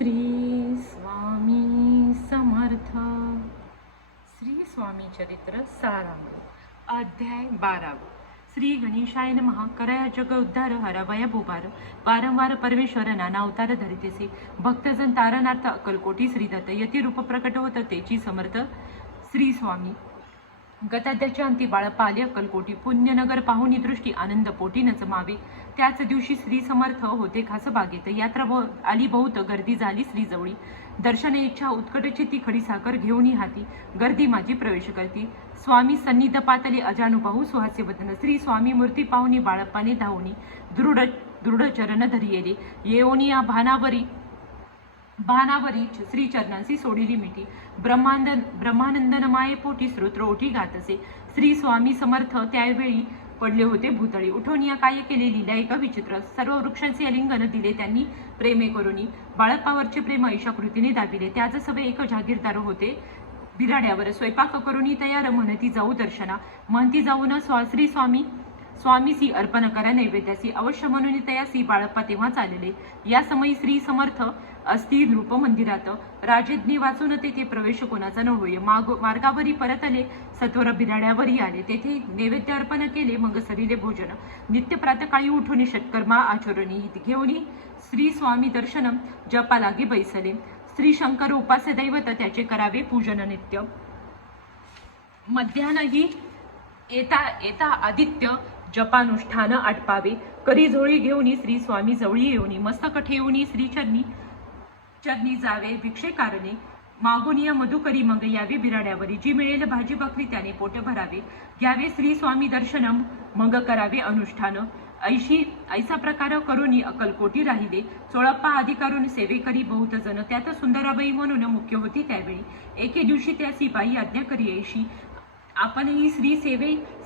श्री स्वामी समर्थ. श्री स्वामी चरित्र सारामृत अध्याय 12. श्री गणेशाय नमः. करया जग उद्धार हरवया भूभार. वारंवार परमेश्वर नाना अवतार धरितेसे. भक्तजन तारणार्थ अक्कलकोटी श्रीदत्त. यती रूप प्रकट होत तेची समर्थ श्री स्वामी. गताद्याच्या अंती बाळप्पा आले अक्कलकोटी. पुण्यनगर पाहुणी दृष्टी आनंद पोटी न जमावे. त्याच दिवशी श्री समर्थ होते खास बागेत. यात्रा आली बहुत गर्दी झाली श्री जवळी. दर्शन इच्छा उत्कटची ती खडी साखर घेऊन हाती. गर्दी माझी प्रवेश करती. स्वामी सन्निध पातले अजानुबाहू सुहास्य वदन. श्री स्वामी मूर्ती पाहुणी बाळप्पाने धावणी. दृढ चरण धरियेले. येऊनी या भानावरी श्री चरणांशी सोडिली मिठी. ब्रह्मानंदन माये पोटी स्तोत्र ओठी गातसे. श्री स्वामी समर्थ त्यावेळी पडले होते भूतळी. उठून या काय केले लीला एका विचित्र. सर्व वृक्षांचे अलिंगन दिले त्यांनी प्रेमे करुनी. बाळप्पावरचे प्रेम ऐशा कृतीने दाबिले. त्याच सवे एक जागीरदार होते बिराड्यावर. स्वयंपाक करुनी तयार म्हणती जाऊ दर्शना. म्हणती जाऊन श्री स्वामीसी अर्पण करा नैवेद्यासी. अवश्य म्हणून तयासी बाळप्पा तेव्हा चालले. या समयी श्री समर्थ असती नृप मंदिरात. राजेज्ञे वाचून तेथे प्रवेश कोणाचा न होय. मार्गावरी परतले सत्वर बिराड्यावरी आले. तेथे नैवेद्य अर्पण केले मग सरिले भोजन. नित्य प्रातकाळी उठून षटकर्मा आचरणी घेऊन श्री स्वामी दर्शन जपा लागे बैसले. श्री शंकर उपास्य दैवत त्याचे करावे पूजन नित्य. मध्यान्ही येता आदित्य जपानुष्ठान आटपावे. करी झोळी घेऊन श्री स्वामी जवळी येऊनी. मस्तक ठेवून श्री चरणी जावे भिक्षे कारणे. मागून या मधुकरी मग यावे बिराड्यावरी. जी मिळेल भाजी बकरी त्याने पोट भरावे. घ्यावे श्री स्वामी दर्शन मग करावे अनुष्ठान. ऐसा प्रकार करून अक्कलकोटी राहिले. चोळप्पा अधिकारून सेवेकरी बहुत जण. त्यात सुंदराबाई म्हणून मुख्य होती त्यावेळी. एके दिवशी त्याची बाई आज्ञा करी ऐशी. आपणही श्री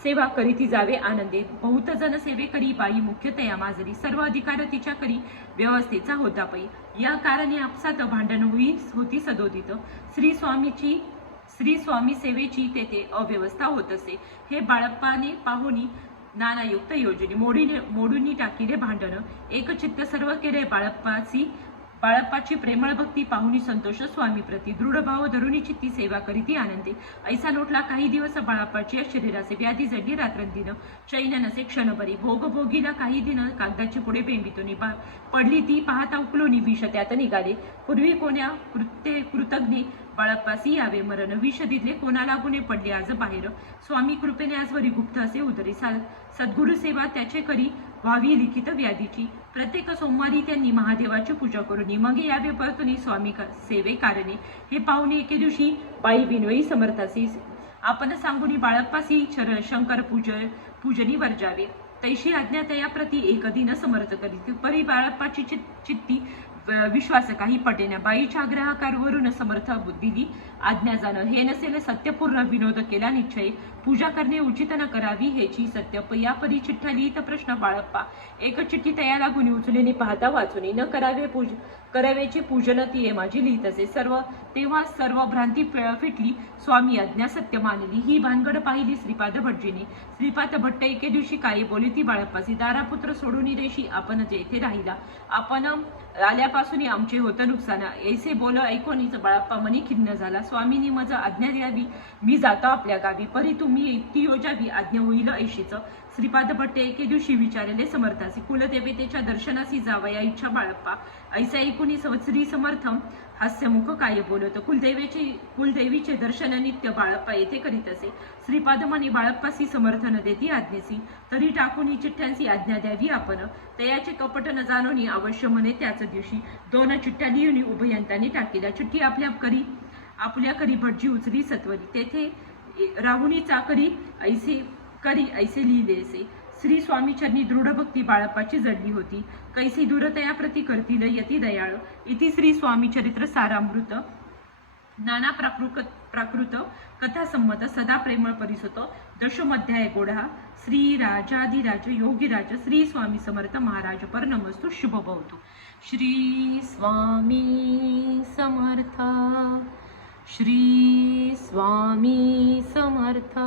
सेवा करीती जावे आनंदे. बहुत जण सेवे करी बाई मुख्य तया माजरी. सर्व अधिकार तिच्या करी व्यवस्थेचा होता पै. या कारणे आपसात भांडण होती सदोदित. श्री स्वामी सेवेची तेथे अव्यवस्था होत असे. हे बाळप्पाने पाहुणी नानायुक्त योजने मोडून टाकीले भांडण. एक चित्त सर्व केले बाळप्पाची प्रेमळ भक्ती पाहुणी संतोष स्वामी प्रती. दृढ भाव धरुणी चित्ती सेवा करीती आनंदे. ऐसा लोटला काही दिवस बाळप्पाची शरीराचे. व्याधी जडली रात्रंदिन चैन नसे क्षण बरी. भोगीला काही दिन कागदाची पुढे बेंबितोनी. पडली ती पाहता उकलोनी विष त्यात निघाले. पूर्वी कोण्या कृतज्ञे बाळप्पासी यावे मरण. विष दिले कोणा लागूने पडले आज बाहेर. स्वामी कृपेने आजवरी गुप्त असे उदरी. सद्गुरु सेवा त्याचे करी व्हावी लिखित व्याधीची. प्रत्येक सोमवारी त्यांनी महादेवाची पूजा करून मग यावे परतुनी स्वामी सेवे कारणे. हे पाहुणे एके दिवशी बाई विनोई समर्थासी. आपण सांगून बाळप्पासी शंकर पूजनी वर्जावे. तैशी आज्ञा तया प्रती एक दिन समर्थ करीत. परी बाळप्पाची चित्ती विश्वास काही पटेना. बाईच्या आग्रहाकारावरून समर्थ बुद्धीली आज्ञा जाणं. हे नसेल सत्यपूर्ण विनोद केला निश्चय. पूजा करणे उचित न करावी हेची सत्य. या परी चिठ्ठा लिहित प्रश्न बाळप्पा. एक चिठ्ठी तया लागून उचलेने पाहता वाचुनी. न करावेचे पूजन ती माझी लिहित असे. तेव्हा सर्व भ्रांती फिटली. स्वामी आज्ञा सत्य मानली. ही भानगड पाहिली श्रीपाद भटजीने. श्रीपाद भट्ट एके दिवशी काय बोली ती बाळप्पासी. दारापुत्र सोडून रेशी आपण जेथे राहिला. आपण आल्यापासून आमचे होतं नुकसान. ऐसे बोल ऐकूनच बाळप्पा मनी खिन्न झाला. स्वामींनी माझा आज्ञा द्यावी. मी जातो आपल्या गावी. परी तुम्ही ती योजावी आज्ञा होईल ऐशीच. श्रीपाद भट्ट एके दिवशी विचारले समर्थासी. कुलदेवतेच्या दर्शनासी जावया इच्छा बाळप्पा. ऐसा ऐकून श्री समर्थ हास्यमुख काय बोलत. कुलदेवीचे दर्शन नित्य बाळप्पा येथे करीत असे. श्रीपाद म्हणे बाळप्पासी समर्थन देती आज्ञेसी. तरी टाकून चिठ्ठ्यांची आज्ञा द्यावी आपण. तयाचे कपट न जाणून अवश्य म्हणे त्याच दिवशी. 2 चिठ्ठ्या लिहून उभयंतांनी टाकीला. चिठ्ठी आपल्या करी भटजी उचली सत्वरी. तेथे राहुणी चाकरी ऐसे लिहिले असे. श्री स्वामी चरणी दृढ भक्ती बाळप्पाची जडली होती. कैसी दूरतया प्रती करतील यती दयाळ. इति श्री स्वामी चरित्र सारामृत. नाना प्राकृत कथा संमत सदा प्रेमळ परिसुत. दशमध्याय गोढा. श्री राजाधिराज योगीराज श्री स्वामी समर्थ महाराज पर नमस्तु. शुभ भवतु. श्री स्वामी समर्थ. श्री स्वामी समर्थ.